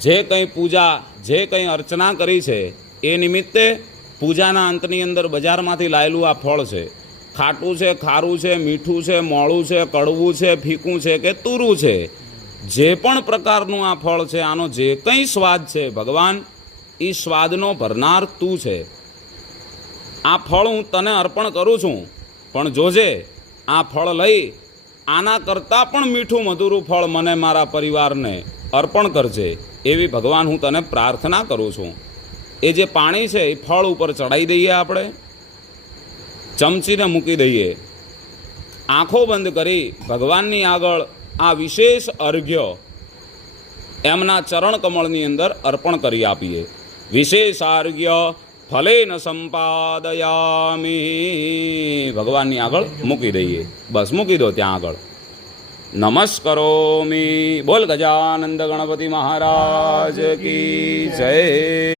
જે કંઈ પૂજા, જે કંઈ અર્ચના કરી છે એ નિમિત્તે પૂજાના અંતની અંદર બજારમાંથી લાયેલું આ ફળ છે. ખાટું છે, ખારું છે, મીઠું છે, મોળું છે, કડવું છે, ફીકું છે કે તુરું છે, જે પણ પ્રકારનું આ ફળ છે, આનો જે કંઈ સ્વાદ છે ભગવાન, એ સ્વાદનો ભરનાર તું છે. આ ફળ હું તને અર્પણ કરું છું, પણ જોજે આ ફળ લઈ આના કરતાં પણ મીઠું મધુરું ફળ મને મારા પરિવારને અર્પણ કરજે, એવી ભગવાન હું તને પ્રાર્થના કરું છું. એ જે પાણી છે એ ફળ ઉપર ચડાવી દઈએ, આપણે ચમચીને મૂકી દઈએ, આંખો બંધ કરી ભગવાનની આગળ આ વિશેષ અર્ઘ્ય એમના ચરણ કમળની અંદર અર્પણ કરી આપીએ. વિશેષાર્ઘ્ય ફલેન સંપાદયામિ, ભગવાનની આગળ મૂકી દઈએ. બસ મૂકી દો ત્યાં આગળ. નમસ્કરોમિ. બોલ ગજાનંદ ગણપતિ મહારાજ કી જય.